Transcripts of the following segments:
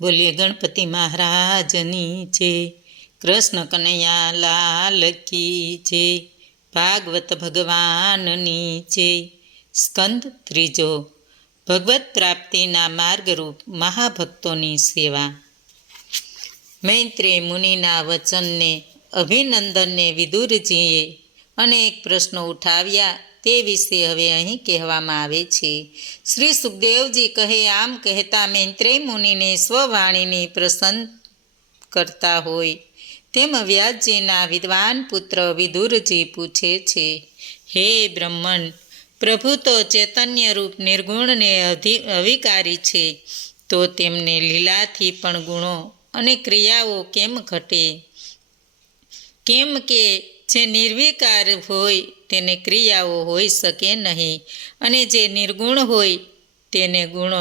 બોલીએ ગણપતિ મહારાજની જય, કૃષ્ણ કનૈયા લાલ કી જય, ભાગવત ભગવાનની જય. સ્કંદ ત્રીજો. ભગવત પ્રાપ્તિના માર્ગરૂપ મહાભક્તોની સેવા. મૈત્રેય મુનિના વચનને અભિનંદનને વિદુરજીએ અનેક પ્રશ્નો ઉઠાવ્યા તે વિશે હવે અહીં કહેવામાં આવે છે. શ્રી સુખદેવજી કહે, આમ કહેતા મૈત્રેય મુનિને સ્વવાણીની પ્રસન્ન કરતા હોય તેમ વ્યાસજીના વિદ્વાન પુત્ર વિદુરજી પૂછે છે. હે બ્રહ્મણ, પ્રભુ તો ચૈતન્યરૂપ નિર્ગુણને અવિકારી છે, તો તેમને લીલાથી પણ ગુણો અને ક્રિયાઓ કેમ ઘટે? કેમ કે જે નિર્વિકાર હોય તેને ક્રિયાઓ હોઈ શકે નહીં, અને જે નિર્ગુણ હોય તેને ગુણો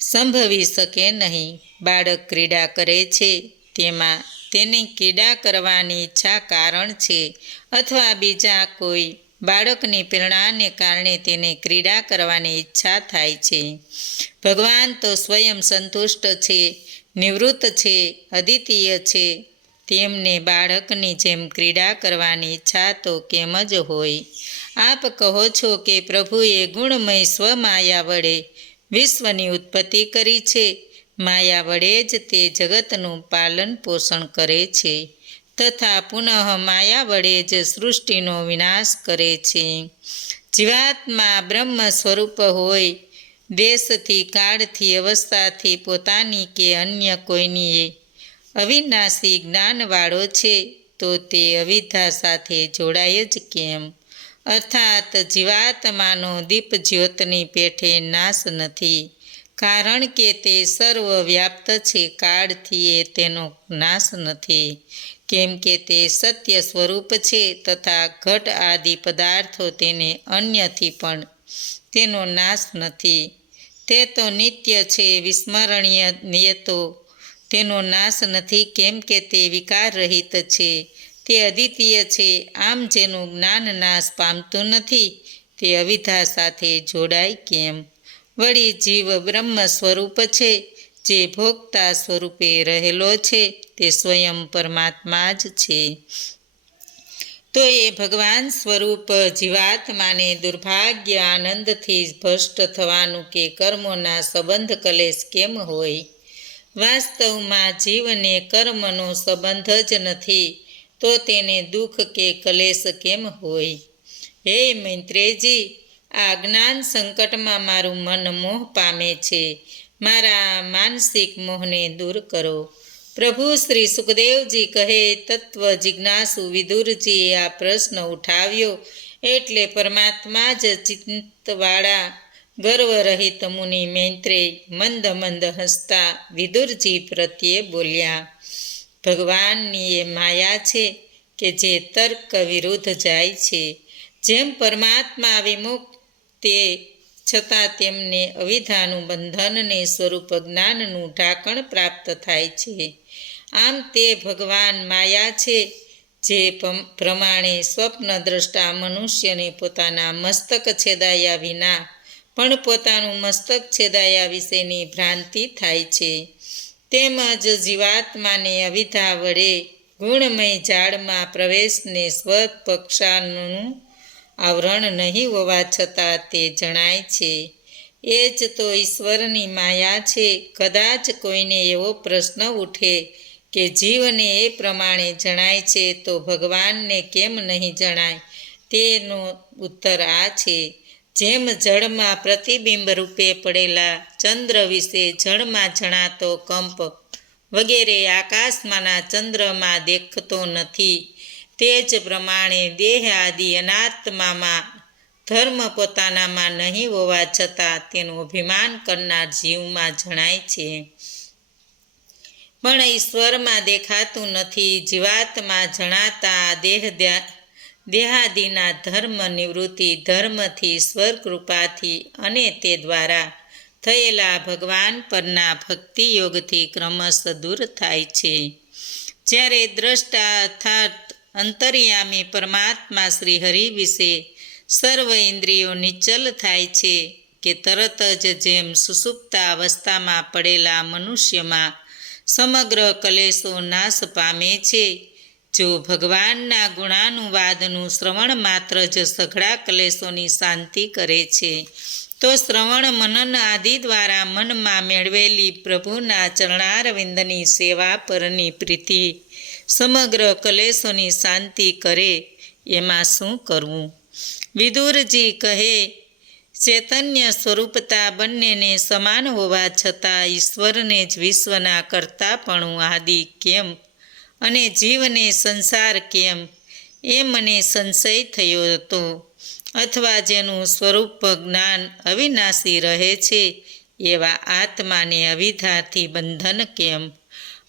સંભવી શકે નહીં. બાળક ક્રીડા કરે છે તેમાં તેની ક્રીડા કરવાની ઈચ્છા કારણ છે, અથવા બીજા કોઈ બાળકની પ્રેરણાને કારણે તેને ક્રીડા કરવાની ઈચ્છા થાય છે. ભગવાન તો સ્વયં સંતુષ્ટ છે, નિવૃત્ત છે, અદ્વિતીય છે. તેમને બાળકની જેમ ક્રીડા કરવાની ઈચ્છા તો કેમ જ હોય? આપ કહો છો કે પ્રભુએ ગુણમય સ્વમાયા વડે વિશ્વની ઉત્પત્તિ કરી છે. માયા વડે જ તે જગતનું પાલન પોષણ કરે છે, તથા પુનઃ માયા વડે જ સૃષ્ટિનો વિનાશ કરે છે. જીવાત્મા બ્રહ્મ સ્વરૂપ હોય, દેશથી, કાળથી, અવસ્થાથી પોતાની કે અન્ય કોઈની અવિનાશી જ્ઞાનવાળો છે, તો તે અવિદ્યા સાથે જોડાય જ કેમ? અર્થાત જીવાત્માનો દીપ જ્યોતની પેઠે નાશ નથી, કારણ કે તે સર્વવ્યાપ્ત છે. કાળથી એ તેનો નાશ નથી, કેમ કે તે સત્ય સ્વરૂપ છે, તથા ઘટ આદિ પદાર્થો તેને અન્યથી પણ તેનો નાશ નથી. તે તો નિત્ય છે, વિસ્મરણીય, તો તેનો નાશ નથી, કેમ કે તે વિકાર રહિત છે, તે અદ્વિતીય છે. આમ જેનું જ્ઞાન નાશ પામતું નથી તે અવિદ્યા સાથે જોડાય કેમ? વળી જીવ બ્રહ્મ સ્વરૂપ છે, જે ભોગતા સ્વરૂપે રહેલો છે, તે સ્વયં પરમાત્મા જ છે. તો એ ભગવાન સ્વરૂપ જીવાત્માને દુર્ભાગ્ય આનંદથી ભ્રષ્ટ થવાનું કે કર્મોના સંબંધ કલેશ કેમ હોય? વાસ્તવમાં જીવને કર્મનો સંબંધ જ નથી, તો તેને દુઃખ કે કલેશ કેમ હોય? હે મૈત્રેયજી, આ જ્ઞાન સંકટમાં મારું મન મોહ પામે છે. મારા માનસિક મોહને દૂર કરો. પ્રભુ શ્રી સુખદેવજી કહે, તત્વ જિજ્ઞાસુ વિદુરજીએ આ પ્રશ્ન ઉઠાવ્યો એટલે પરમાત્મા જ ચિત્તવાળા ગર્વરહિત મુનિ મૈત્રેય મંદ મંદ હસતા વિદુરજી પ્રત્યે બોલ્યા. ભગવાનની એ માયા છે કે જે તર્ક વિરુદ્ધ જાય છે. જેમ પરમાત્મા વિમુખ તે છતાં તેમને અવિદ્યાનું બંધનને સ્વરૂપ જ્ઞાનનું ઢાંકણ પ્રાપ્ત થાય છે, આમ તે ભગવાન માયા છે, જે પ્રમાણે સ્વપ્નદ્રષ્ટા મનુષ્યને પોતાના મસ્તક છેદાયા વિના પણ પોતાનું મસ્તક છેદાયા વિશેની ભ્રાંતિ થાય છે, તેમજ જીવાત્માને અવિદ્યા વડે ગુણમય ઝાડમાં પ્રવેશને સ્વપક્ષાનું આવરણ નહીં હોવા છતાં તે જણાય છે. એ જ તો ઈશ્વરની માયા છે. કદાચ કોઈને એવો પ્રશ્ન ઉઠે કે જીવને એ પ્રમાણે જણાય છે, તો ભગવાનને કેમ નહીં જણાય? તેનો ઉત્તર આ છે. જેમ જળમાં પ્રતિબિંબ રૂપે પડેલા ચંદ્ર વિશે જળમાં જણાતો કંપ વગેરે આકાશમાંના ચંદ્રમાં દેખતો નથી, તે જ પ્રમાણે દેહ આદિ અનાત્મામાં ધર્મ પોતાનામાં નહીં હોવા છતાં તેનું અભિમાન કરનાર જીવમાં જણાય છે, પણ ઈશ્વરમાં દેખાતું નથી. જીવાત્મા જણાતા દેહાદિના ધર્મ નિવૃત્તિ ધર્મથી, સ્વકૃપાથી અને તે દ્વારા થયેલા ભગવાન પરના ભક્તિયોગથી ક્રમશઃ દૂર થાય છે. જ્યારે દ્રષ્ટા અર્થાત અંતર્યામી પરમાત્મા શ્રી હરિ વિશે સર્વ ઇન્દ્રિયો નિશ્ચલ થાય છે, કે તરત જ જેમ સુષુપ્તા અવસ્થામાં પડેલા મનુષ્યમાં સમગ્ર કલેશો નાશ પામે છે, જો ભગવાનના ગુણાનુવાદનું શ્રવણ માત્ર જ સઘળા કલેશોની શાંતિ કરે છે, તો શ્રવણ મનન આદિ દ્વારા મનમાં મેળવેલી પ્રભુના ચરણારવિંદની સેવા પરની પ્રીતિ સમગ્ર કલેશોની શાંતિ કરે. એમાં શું કરવું? વિદુરજી કહે, ચૈતન્ય સ્વરૂપતા બંનેને સમાન હોવા છતાં ઈશ્વરને જ વિશ્વના કર્તાપણું આદિ કેમ અને જીવને સંસાર કેમ, એ મને સંશય થયો હતો. અથવા જેનું સ્વરૂપ જ્ઞાન અવિનાશી રહે છે એવા આત્માને અવિદ્યાથી બંધન કેમ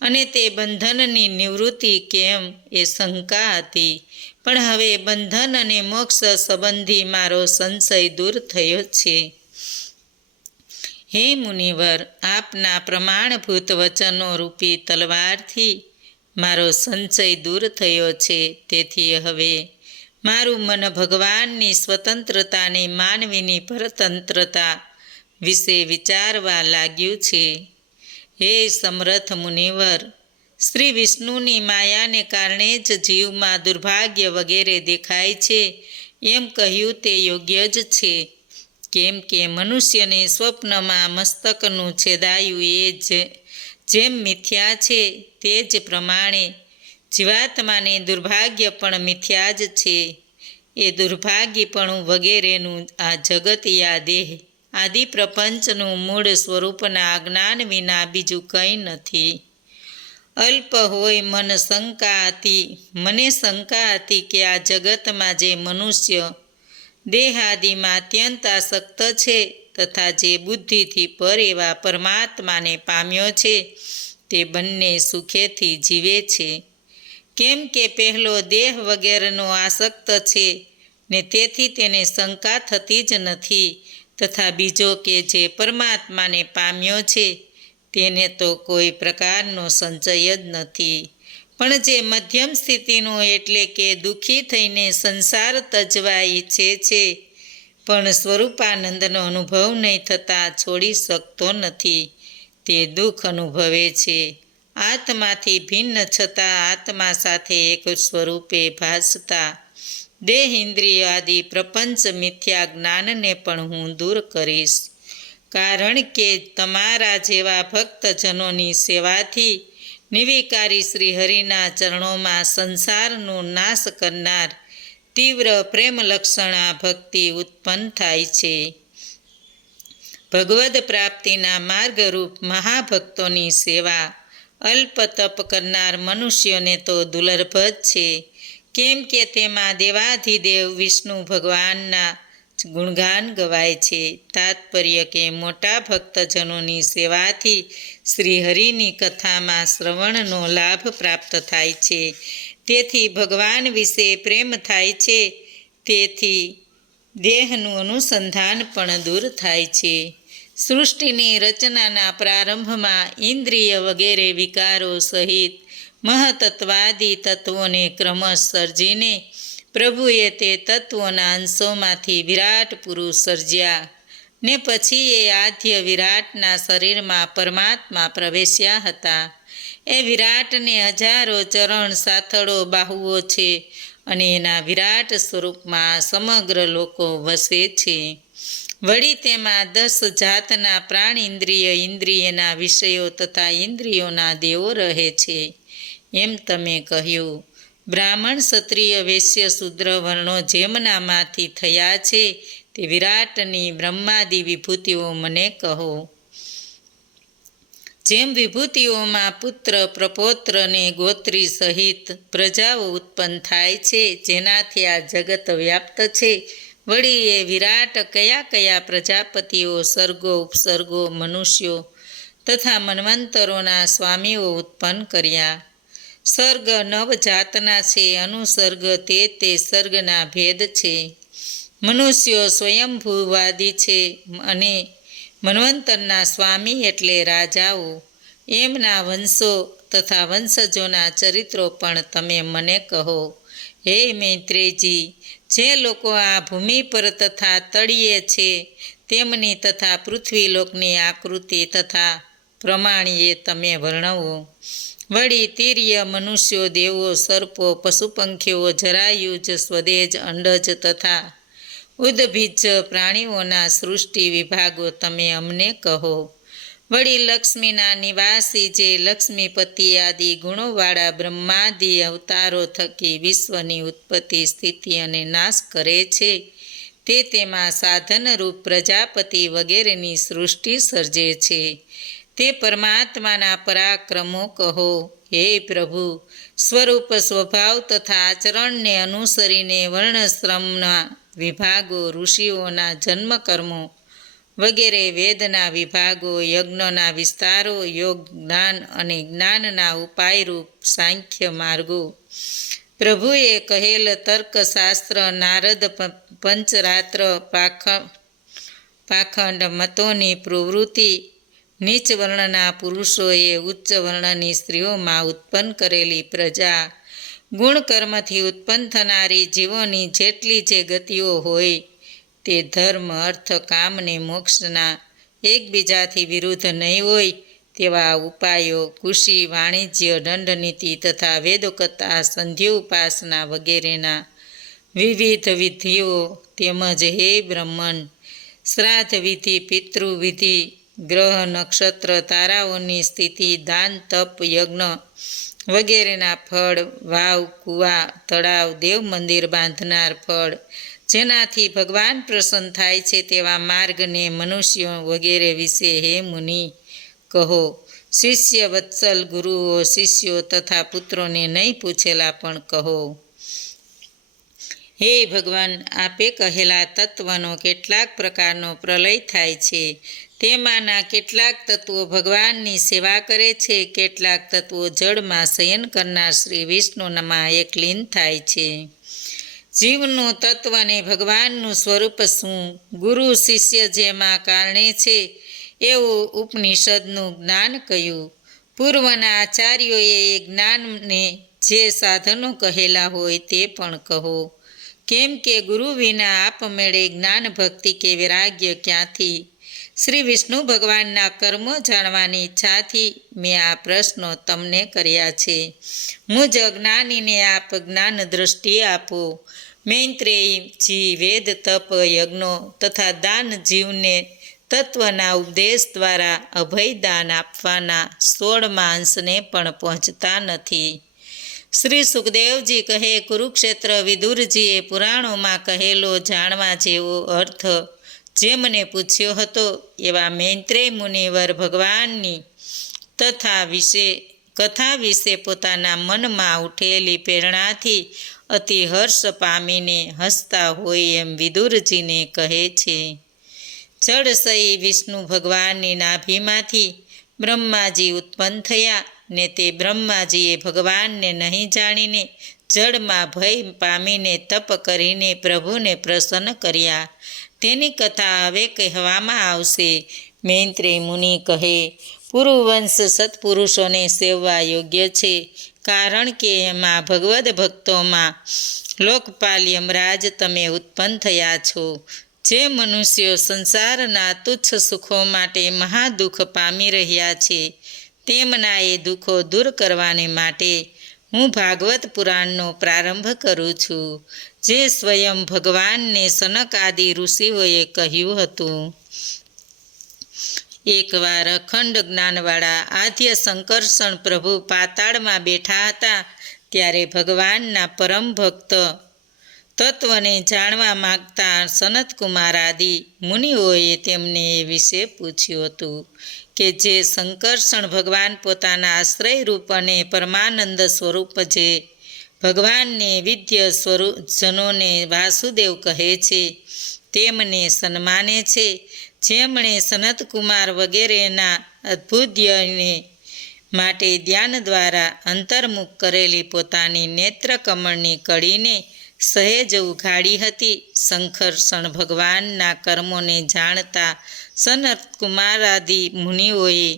અને તે બંધનની નિવૃત્તિ કેમ, એ શંકા હતી. પણ હવે બંધન અને મોક્ષ સંબંધી મારો સંશય દૂર થયો છે. હે મુનિવર, આપના પ્રમાણભૂત વચનો રૂપી તલવારથી મારો સંશય દૂર થયો છે. તેથી હવે મારું મન ભગવાનની સ્વતંત્રતાની માનવીની પરતંત્રતા વિશે વિચારવા લાગ્યું છે. હે સમર્થ મુનિવર, શ્રી વિષ્ણુની માયાને કારણે જ જીવમાં દુર્ભાગ્ય વગેરે દેખાય છે એમ કહ્યું તે યોગ્ય જ છે. કેમ કે મનુષ્યને સ્વપ્નમાં મસ્તકનું છેદાયું એ જેમ મિથ્યા છે, તે જ પ્રમાણે જીવાત્માને દુર્ભાગ્ય પણ મિથ્યા જ છે. એ દુર્ભાગ્યપણું વગેરેનું આ જગત યા દેહ આદિ પ્રપંચનું મૂળ સ્વરૂપના અજ્ઞાન વિના બીજું કંઈ નથી. અલ્પ હોય મને શંકા હતી કે આ જગતમાં જે મનુષ્ય દેહાદિમાં અત્યંત આસક્ત છે તથા જે બુદ્ધિથી પર એવા પરમાત્માને પામ્યો છે, તે બંને સુખેથી જીવે છે. કેમ કે પહેલો દેહ વગેરેનો આસક્ત છે ને તેથી તેને શંકા થતી જ નથી, તથા બીજો કે જે પરમાત્માને પામ્યો છે તેને તો કોઈ પ્રકારનો સંચય જ નથી. પણ જે મધ્યમ સ્થિતિનો એટલે કે દુઃખી થઈને સંસાર તજવા ઈચ્છે છે, પણ સ્વરૂપાનંદનો અનુભવ નહીં થતાં છોડી શકતો નથી, તે દુઃખ અનુભવે છે. આત્માથી ભિન્ન છતાં આત્મા સાથે એક સ્વરૂપે ભાસતા દેહ ઇન્દ્રિય આદિ પ્રપંચ મિથ્યા જ્ઞાનને પણ હું દૂર કરીશ. કારણ કે તમારા જેવા ભક્તજનોની સેવાથી નિર્વિકારી શ્રી હરિના ચરણોમાં સંસારનો નાશ કરનાર તીવ્ર પ્રેમલક્ષણા ભક્તિ ઉત્પન્ન થાય છે. ભગવદ પ્રાપ્તિના માર્ગરૂપ મહાભક્તોની સેવા અલ્પ તપ કરનાર મનુષ્યોને તો દુર્લભ જ છે. કેમ કે તેમાં દેવાધિદેવ વિષ્ણુ ભગવાનના ગુણગાન ગવાય છે. તાત્પર્ય કે મોટા ભક્તજનોની સેવાથી શ્રી હરિની કથામાં શ્રવણનો લાભ પ્રાપ્ત થાય છે. તેથી ભગવાન વિશે પ્રેમ થાય છે. તેથી દેહનું અનુસંધાન પણ દૂર થાય છે. સૃષ્ટિની રચનાના પ્રારંભમાં ઇન્દ્રિય વગેરે વિકારો સહિત મહતત્વાદી તત્વોને ક્રમશ સર્જીને પ્રભુએ તે તત્વોના અંશોમાંથી વિરાટ પુરુષ સર્જ્યા ને પછી એ આદ્ય વિરાટના શરીરમાં પરમાત્મા પ્રવેશ્યા હતા. એ વિરાટને હજારો ચરણ સાથળો બાહુઓ છે અને એના વિરાટ સ્વરૂપમાં સમગ્ર લોકો વસે છે. વળી તેમાં 10 જાતના પ્રાણ ઇન્દ્રિયના વિષયો તથા ઇન્દ્રિયોના દેવો રહે છે. એમ તમે કહ્યું. બ્રાહ્મણ, ક્ષત્રિય, વૈશ્ય, શૂદ્ર વર્ણો જેમનામાંથી થયા છે તે વિરાટની બ્રહ્માદિ વિભૂતિઓ મને કહો. જેમ વિભૂતિઓમાં પુત્ર, પ્રપૌત્ર ને ગોત્રી સહિત પ્રજાઓ ઉત્પન્ન થાય છે, જેનાથી આ જગત વ્યાપ્ત છે, વળી એ વિરાટ કયા કયા પ્રજાપતિઓ, સર્ગો, ઉપસર્ગો, મનુષ્યો તથા મન્વંતરોના સ્વામીઓ ઉત્પન્ન કર્યા. સર્ગ 9 જાતના છે, અનુસર્ગ તે સર્ગના ભેદ છે. મનુષ્યો સ્વયંભૂવાદી છે અને મન્વંતરના સ્વામી એટલે રાજાઓ. એમના વંશો તથા વંશજોના ચરિત્રો પણ તમે મને કહો. હે મૈત્રેયજી, જે લોકો આ ભૂમિ પર તથા તળિયે છે તેમની તથા પૃથ્વીલોકની આકૃતિ તથા પ્રમાણીએ તમે વર્ણવો. વળી તીર્ય, મનુષ્યો, દેવો, સર્પો, પશુપંખીઓ, જરાયુજ, સ્વદેજ, અંડજ તથા ઉદ્ભિજ પ્રાણીઓના સૃષ્ટિ વિભાગો તમે અમને કહો. વળી લક્ષ્મીના નિવાસી જે લક્ષ્મીપતિ આદિ ગુણોવાળા બ્રહ્માદિ અવતારો થકી વિશ્વની ઉત્પત્તિ, સ્થિતિ અને નાશ કરે છે, તે તેમાં સાધનરૂપ પ્રજાપતિ વગેરેની સૃષ્ટિ સર્જે છે, તે પરમાત્માના પરાક્રમો કહો. હે પ્રભુ, સ્વરૂપ, સ્વભાવ તથા આચરણને અનુસરીને વર્ણશ્રમના વિભાગો, ઋષિઓના જન્મકર્મો વગેરે, વેદના વિભાગો, યજ્ઞના વિસ્તારો, યોગ, જ્ઞાન અને જ્ઞાનના ઉપાયરૂપ સાંખ્ય માર્ગો, પ્રભુએ કહેલ તર્કશાસ્ત્ર, નારદ પંચરાત્ર પાખંડ મતોની પ્રવૃત્તિ, નીચ વર્ણના પુરુષોએ ઉચ્ચ વર્ણની સ્ત્રીઓમાં ઉત્પન્ન કરેલી પ્રજા, ગુણકર્મથી ઉત્પન્ન થનારી જીવોની જેટલી જે ગતિઓ હોય તે ધર્મ, અર્થ, કામ ને મોક્ષના એકબીજાથી વિરુદ્ધ નહીં હોય તેવા ઉપાયો, કુશી, વાણિજ્ય, દંડનીતિ તથા વેદોકતા, સંધ્યોપાસના વગેરેના વિવિધ વિધિઓ, તેમજ હે બ્રહ્મન, શ્રાદ્ધ વિધિ, પિતૃવિધિ, ગ્રહ, નક્ષત્ર, તારાઓની સ્થિતિ, દાન, તપ, યજ્ઞ વગેરેના ફળ, વાવ, કૂવા, તળાવ, દેવ મંદિર બાંધનાર ફળ, જેનાથી ભગવાન પ્રસન્ન થાય છે તેવા માર્ગને મનુષ્યો વગેરે વિશે હે મુનિ કહો. શિષ્ય વત્સલ ગુરુઓ, શિષ્યો તથા પુત્રોને નહીં પૂછેલા પણ કહો. હે ભગવાન, આપે કહેલા તત્વનો કેટલાક પ્રકારનો પ્રલય થાય છે. તેમાંના કેટલાક તત્વો ભગવાનની સેવા કરે છે, કેટલાક તત્વો જળમાં શયન કરનાર શ્રી વિષ્ણુમાં એક લીન થાય છે. જીવનું તત્વ અને ભગવાનનું સ્વરૂપ શું? ગુરુ શિષ્ય જેમાં કારણે છે એવું ઉપનિષદનું જ્ઞાન કયું? પૂર્વના આચાર્યોએ એ જ્ઞાનને જે સાધનો કહેલા હોય તે પણ કહો. કેમ કે ગુરુ વિના આપમેળે જ્ઞાન, ભક્તિ કે વૈરાગ્ય ક્યાંથી? શ્રી વિષ્ણુ ભગવાનના કર્મો જાણવાની ઈચ્છાથી મેં આ પ્રશ્નો તમને કર્યા છે. મુજ અજ્ઞાનીને આપ જ્ઞાન દ્રષ્ટિ આપો. મૈત્રેયજી વેદ, તપ, યજ્ઞો તથા દાન જીવને તત્વના ઉપદેશ દ્વારા અભયદાન આપવાના 16મા અંશને પણ પહોંચતા નથી. શ્રી સુખદેવજી કહે, કુરુક્ષેત્ર વિદુરજીએ પુરાણોમાં કહેલો જાણવા જેવો અર્થ જેમને પૂછ્યો હતો, એવા મૈત્રેય મુનિવર ભગવાનની કથા વિશે પોતાના મનમાં ઉઠેલી પ્રેરણાથી અતિ હર્ષ પામીને હસતા હોય એમ વિદુરજીને કહે છે. જળસઈ વિષ્ણુ ભગવાનની નાભીમાંથી બ્રહ્માજી ઉત્પન્ન થયા ને તે બ્રહ્માજીએ ભગવાનને નહીં જાણીને જળમાં ભય પામીને તપ કરીને પ્રભુને પ્રસન્ન કર્યા. તેની કથા હવે કહેવામાં આવશે. મૈત્રેય મુનિ કહે, પુરુવંશ સત્પુરુષોને સેવવા યોગ્ય છે, કારણ કે એમાં ભગવદ્ ભક્તોમાં લોકપાલ યમરાજ તમે ઉત્પન્ન થયા છો. જે મનુષ્યો સંસારના તુચ્છ સુખો માટે મહાદુઃખ પામી રહ્યા છે, તેમના એ દુઃખો દૂર કરવાને માટે હું ભાગવત પુરાણનો પ્રારંભ કરું છું, જે સ્વયં ભગવાનને સનક આદિ ઋષિઓએ કહ્યું હતું. એકવાર અખંડ જ્ઞાનવાળા આદ્ય શંકરષણ પ્રભુ પાતાળમાં બેઠા હતા, ત્યારે ભગવાનના પરમ ભક્ત તત્વને જાણવા માગતા સનતકુમાર આદિ મુનિઓએ તેમને એ વિશે પૂછ્યું હતું કે જે શંકરષણ ભગવાન પોતાના આશ્રયરૂપ અને પરમાનંદ સ્વરૂપ જે ભગવાનને વિદ્ય સ્વરૂપજનોને વાસુદેવ કહે છે, તેમને સન્માને છે, જેમણે સનતકુમાર વગેરેના અદ્ભુતને માટે ધ્યાન દ્વારા અંતર્મુખ કરેલી પોતાની નેત્રકમળની કળીને સહેજ ઉઘાડી હતી. શંકરષણ ભગવાનના કર્મોને જાણતા સનતકુમારાદિ મુનિઓએ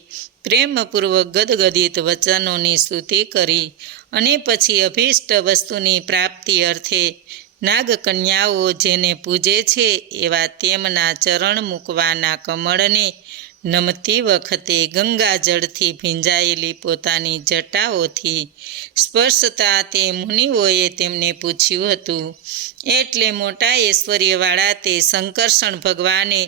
પ્રેમપૂર્વક ગદગદિત વચનોની સ્તુતિ કરી અને પછી અભીષ્ટ વસ્તુની પ્રાપ્તિ અર્થે નાગકન્યાઓ જેને પૂજે છે એવા તેમના ચરણ મૂકવાના કમળને નમતી વખતે ગંગાજળથી ભીંજાયેલી પોતાની જટાઓથી સ્પર્શતા તે મુનિઓએ તેમને પૂછ્યું હતું. એટલે મોટા ઐશ્વર્યવાળા તે શંકર્ષણ ભગવાને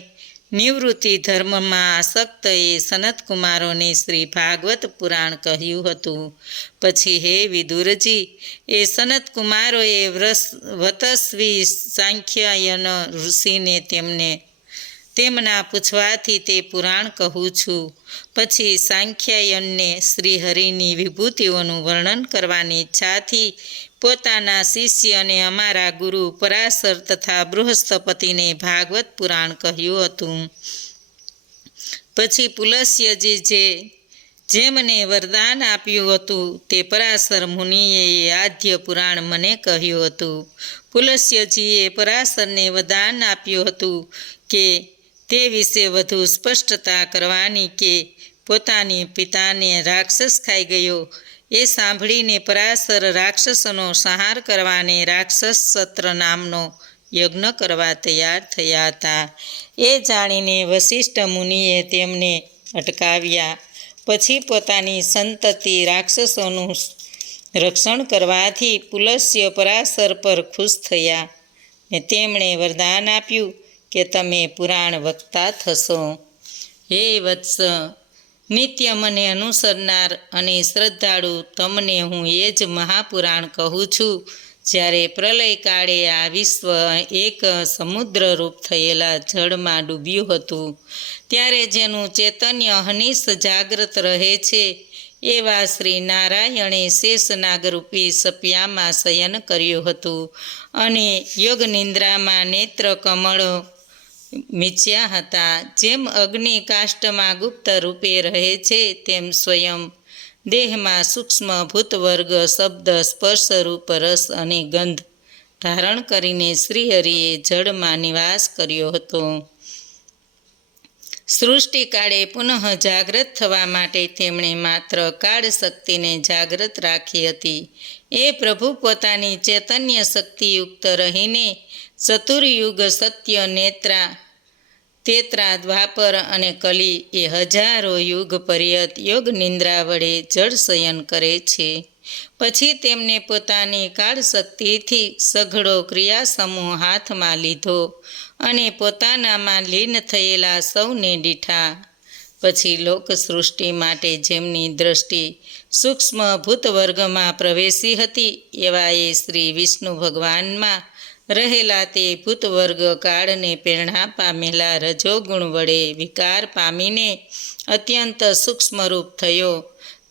નિવૃત્તિ ધર્મમાં આસક્ત એ સનતકુમારોને શ્રી ભાગવત પુરાણ કહ્યું હતું. પછી હે વિદુરજી, એ સનતકુમારોએ વતસ્વી સાંખ્યાયન ઋષિને તેમના પૂછવાથી તે પુરાણ કહું છું. પછી સાંખ્યાયનને શ્રીહરિની વિભૂતિઓનું વર્ણન કરવાની ઈચ્છાથી પોતાના શિષ્ય અને અમારા ગુરુ પરાશર તથા બૃહસ્પતિને ભાગવત પુરાણ કહ્યું હતું. પછી પુલસ્યજી જેમને વરદાન આપ્યું હતું તે પરાશર મુનિએ આદ્ય પુરાણ મને કહ્યું હતું. પુલસ્યજીએ પરાશરને વરદાન આપ્યું હતું કે તે વિશે વધુ સ્પષ્ટતા કરવાની કે પોતાની પિતાને રાક્ષસ ખાઈ ગયો. એ સાંભળીને પરાશર રાક્ષસોનો સંહાર કરવાને રાક્ષસ સત્ર નામનો યજ્ઞ કરવા તૈયાર થયા હતા. એ જાણીને વશિષ્ઠ મુનિએ તેમને અટકાવ્યા. પછી પોતાની સંતતિ રાક્ષસોનું રક્ષણ કરવાથી પુલસ્ય પરાશર પર ખુશ થયા ને તેમણે વરદાન આપ્યું કે તમે પુરાણ વક્તા થશો. હે વત્સ, નિત્ય મને અનુસરનાર અને શ્રદ્ધાળુ તમને હું એ જ મહાપુરાણ કહું છું. જ્યારે પ્રલય કાળે આ વિશ્વ એક સમુદ્રરૂપ થયેલા જળમાં ડૂબ્યું હતું, ત્યારે જેનું ચૈતન્ય અહનિશ જાગ્રત રહે છે એવા શ્રી નારાયણે શેષનાગરૂપી સપ્યામાં શયન કર્યું હતું અને યોગ નિંદ્રામાં નેત્ર કમળો મીચ્યા હતા. જેમ અગ્નિ કાષ્ટમાં ગુપ્ત રૂપે રહે છે તેમ સ્વયં દેહમાં સૂક્ષ્મ ભૂતવર્ગ શબ્દ સ્પર્શરૂપ રસ અને ગંધ ધારણ કરીને શ્રીહરિએ જળમાં નિવાસ કર્યો હતો. સૃષ્ટિકાળે પુનઃ જાગ્રત થવા માટે તેમણે માત્ર કાળ શક્તિને જાગ્રત રાખી હતી. એ પ્રભુ પોતાની ચૈતન્ય શક્તિયુક્ત રહીને ચતુર્યુગ સત્ય તેત્રા દ્વાપર અને કલી એ હજારો યુગ પર્યત યોગ નિંદ્રા વડે જળશયન કરે છે. પછી તેમને પોતાની કાળશક્તિથી સઘળો ક્રિયાસમૂહ હાથમાં લીધો અને પોતાનામાં લીન થયેલા સૌને દીઠા. પછી લોકસૃષ્ટિ માટે જેમની દ્રષ્ટિ સૂક્ષ્મ ભૂતવર્ગમાં પ્રવેશી હતી એવા એ શ્રી વિષ્ણુ ભગવાનમાં રહેલા તે ભૂતવર્ગ કાળને પ્રેરણા પામેલા રજોગુણ વડે વિકાર પામીને અત્યંત સૂક્ષ્મરૂપ થયો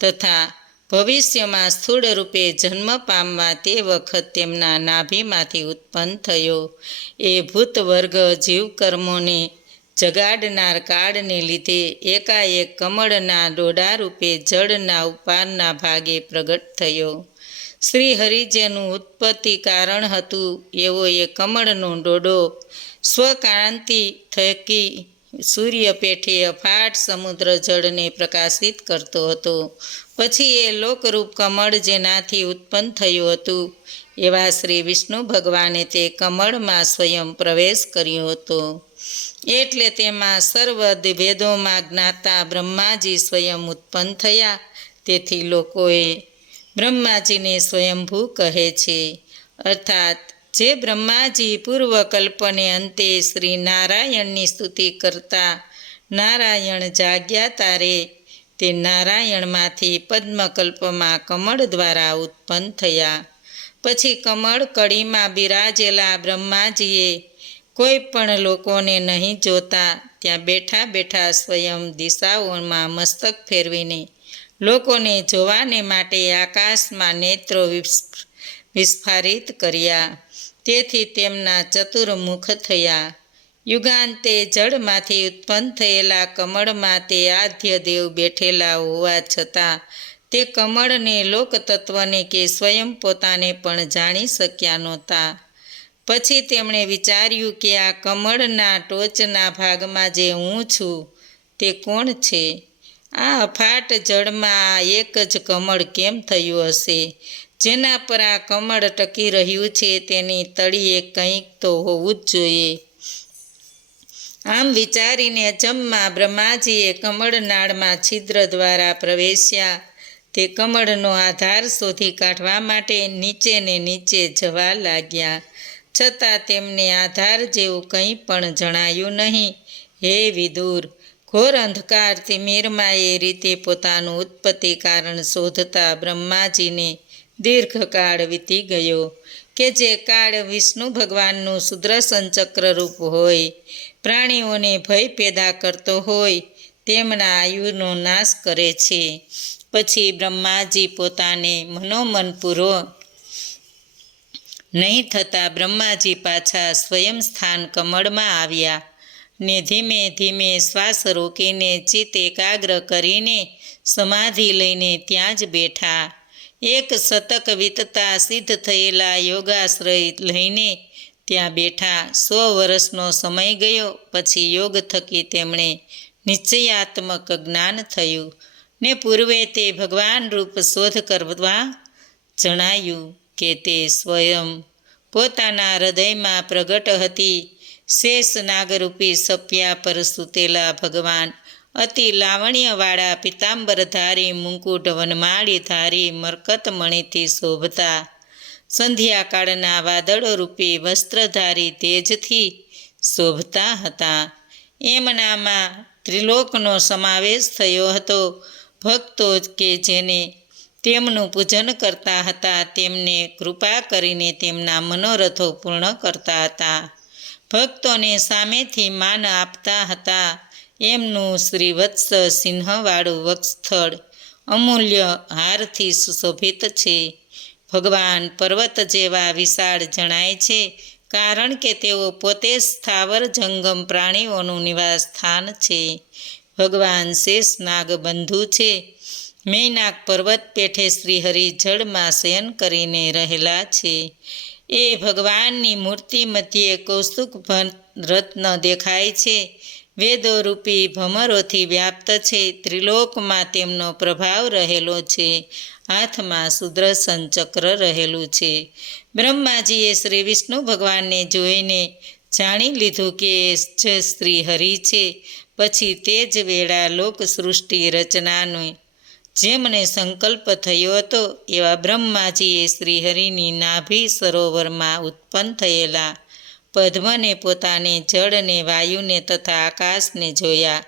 તથા ભવિષ્યમાં સ્થૂળ રૂપે જન્મ પામવા તે વખત તેમના નાભીમાંથી ઉત્પન્ન થયો. એ ભૂતવર્ગ જીવકર્મોને જગાડનાર કાળને લીધે એકાએક કમળના ડોડા રૂપે જળના ઉપારના ભાગે પ્રગટ થયો. શ્રીહરિ જેનું ઉત્પત્તિ કારણ હતું એવો એ કમળનો ડોડો સ્વકાંતિ થકી સૂર્ય પેઠે અફાટ સમુદ્ર જળને પ્રકાશિત કરતો હતો. પછી એ લોકરૂપ કમળ જેનાથી ઉત્પન્ન થયું હતું એવા શ્રી વિષ્ણુ ભગવાને તે કમળમાં સ્વયં પ્રવેશ કર્યો હતો. એટલે તેમાં સર્વ વેદોમાં જ્ઞાતા બ્રહ્માજી સ્વયં ઉત્પન્ન થયા. તેથી લોકોએ બ્રહ્માજીને સ્વયંભૂ કહે છે. અર્થાત જે બ્રહ્માજી પૂર્વકલ્પને અંતે શ્રી નારાયણની સ્તુતિ કરતા નારાયણ જાગ્યા તારે તે નારાયણમાંથી પદ્મકલ્પમાં કમળ દ્વારા ઉત્પન્ન થયા. પછી કમળ કળીમાં બિરાજેલા બ્રહ્માજીએ કોઈ પણ લોકોને નહીં જોતા ત્યાં બેઠા બેઠા સ્વયં દિશાઓમાં મસ્તક ફેરવીને લોકોને જોવાને માટે આકાશમાં નેત્રો વિસ્ફારિત કર્યા. તેથી તેમના ચતુર્મુખ થયા. યુગાંતે જળમાંથી ઉત્પન્ન થયેલા કમળમાં તે આદ્ય દેવ બેઠેલા હોવા છતાં તે કમળને લોકતત્વને કે સ્વયં પોતાને પણ જાણી શક્યા નહોતા. પછી તેમણે વિચાર્યું કે આ કમળના ટોચના ભાગમાં જે હું છું તે કોણ છે? આ અફાટ જળમાં આ એક જ કમળ કેમ થયું હશે? જેના પર આ કમળ ટકી રહ્યું છે તેની તળિયે કંઈક તો હોવું જ જોઈએ. આમ વિચારીને અચંબમાં બ્રહ્માજીએ કમળનાળમાં છિદ્ર દ્વારા પ્રવેશ્યા. તે કમળનો આધાર શોધી કાઢવા માટે નીચે ને નીચે જવા લાગ્યા, છતાં તેમને આધાર જેવું કંઈ પણ જણાયું નહીં. હે વિદુર, ઘોર અંધકાર તિમિરમાં એ રીતે પોતાનું ઉત્પત્તિ કારણ શોધતા બ્રહ્માજીને દીર્ઘકાળ વીતી ગયો, કે જે કાળ વિષ્ણુ ભગવાનનું સુદર્શન ચક્રરૂપ હોય, પ્રાણીઓને ભય પેદા કરતો હોય, તેમના આયુનો નાશ કરે છે. પછી બ્રહ્માજી પોતાને મનોમન પૂરો નહીં થતાં બ્રહ્માજી પાછા સ્વયં સ્થાન કમળમાં આવ્યા ને ધીમે ધીમે શ્વાસ રોકીને ચિત્ત એકાગ્ર કરીને સમાધિ લઈને ત્યાં જ બેઠા. એક શતક વીતતા સિદ્ધ થયેલા યોગાશ્રય લઈને ત્યાં બેઠા. 100 વર્ષનો સમય ગયો પછી યોગ થકી તેમણે નિશ્ચયાત્મક જ્ઞાન થયું ને પૂર્વે તે ભગવાન રૂપ શોધ કરવા જણાયું કે તે સ્વયં પોતાના હૃદયમાં પ્રગટ હતી. શેષ નાગરૂપી સપ્યા પર સૂતેલા ભગવાન અતિ લાવણ્યવાળા પિતાંબરધારી મુકુટ વનમાળીધારી મરકતમણીથી શોભતા, સંધ્યાકાળના વાદળોરૂપી વસ્ત્રધારી તેજથી શોભતા હતા. એમનામાં ત્રિલોકનો સમાવેશ થયો હતો. ભક્તો કે જેને તેમનું પૂજન કરતા હતા તેમને કૃપા કરીને તેમના મનોરથો પૂર્ણ કરતા હતા. ભક્તોને સામેથી માન આપતા હતા. એમનું શ્રીવત્સ સિંહવાળું વક્ષસ્થળ અમૂલ્ય હારથી સુશોભિત છે. ભગવાન પર્વત જેવા વિશાળ જણાય છે, કારણ કે તેઓ પોતે સ્થાવર જંગમ પ્રાણીઓનું નિવાસ સ્થાન છે. ભગવાન શેષનાગ બંધુ છે. મૈનાક પર્વત પેઠે શ્રીહરિ જળમાં શયન કરીને રહેલા છે. એ ભગવાનની મૂર્તિ મધ્યે કૌસ્તુક રત્ન દેખાય છે. વેદોરૂપી ભમરોથી વ્યાપ્ત છે. ત્રિલોકમાં તેમનો પ્રભાવ રહેલો છે. હાથમાં સુદર્શન ચક્ર રહેલું છે. બ્રહ્માજીએ શ્રી વિષ્ણુ ભગવાનને જોઈને જાણી લીધું કે જ શ્રી હરિ છે. પછી તે જ વેળા લોક સૃષ્ટિ રચનાનો જેમને સંકલ્પ થયો હતો એવા બ્રહ્માજીએ શ્રીહરિની નાભી સરોવરમાં ઉત્પન્ન થયેલા પદ્મને પોતાને જળને વાયુને તથા આકાશને જોયા.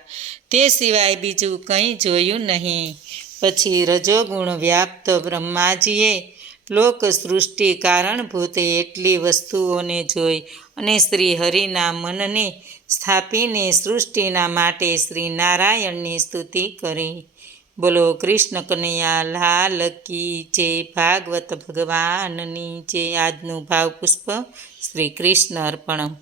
તે સિવાય બીજું કંઈ જોયું નહીં. પછી રજોગુણ વ્યાપ્ત બ્રહ્માજીએ લોક સૃષ્ટિ કારણભૂત એટલી વસ્તુઓને જોઈ અને શ્રી હરિના મનને સ્થાપીને સૃષ્ટિના માટે શ્રી નારાયણની સ્તુતિ કરી. બોલો કૃષ્ણ કનૈયા લાલ કી જય. ભાગવત ભગવાનની જય. આજનું ભાવપુષ્પ શ્રી કૃષ્ણ અર્પણમ.